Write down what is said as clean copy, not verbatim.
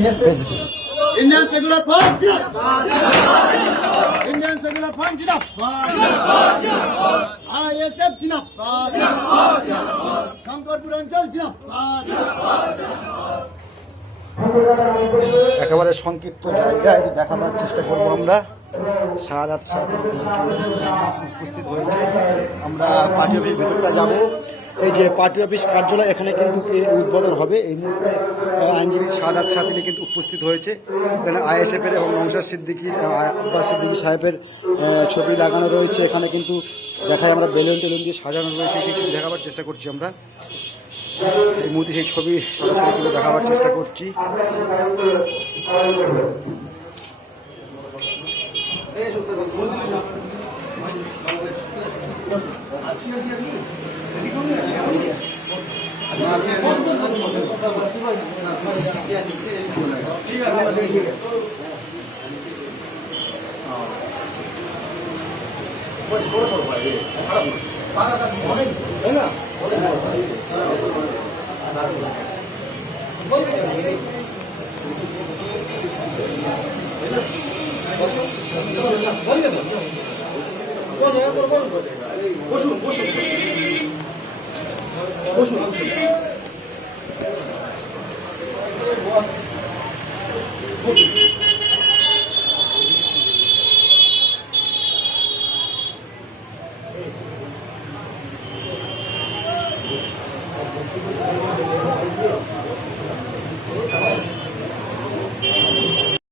Indian Secular Party! Indian Secular Party! ISF Jinapad! Shankarpur Anchal Jinapad! একেবারে সংক্ষিপ্ত জায়গায় দেখানোর চেষ্টা করব আমরা। শাহাদাত সাহেব উপস্থিত হয়েছে। আমরা পার্টি অফিস ভেতরটা যাব। এই যে পার্টি অফিস কার্যালয়, এখানে কিন্তু উদ্বোধন হবে। এই মুহূর্তে আইনজীবী শাহাদাত সাহেব তিনি কিন্তু উপস্থিত হয়েছে। এখানে আইএসএফের এবং নওশাদ সিদ্দিকী আব্বাস সিদ্দিকী সাহেবের ছবি লাগানো রয়েছে। এখানে কিন্তু দেখায় আমরা বেলুন টেলুন দিয়ে সাজানো রয়েছে, সেই ছবি দেখাবার চেষ্টা করছি আমরা। এই মুহূর্তে সেই ছবি সরাসরি কিন্তু দেখাবার চেষ্টা করছি। বসুন বসুন বসুন।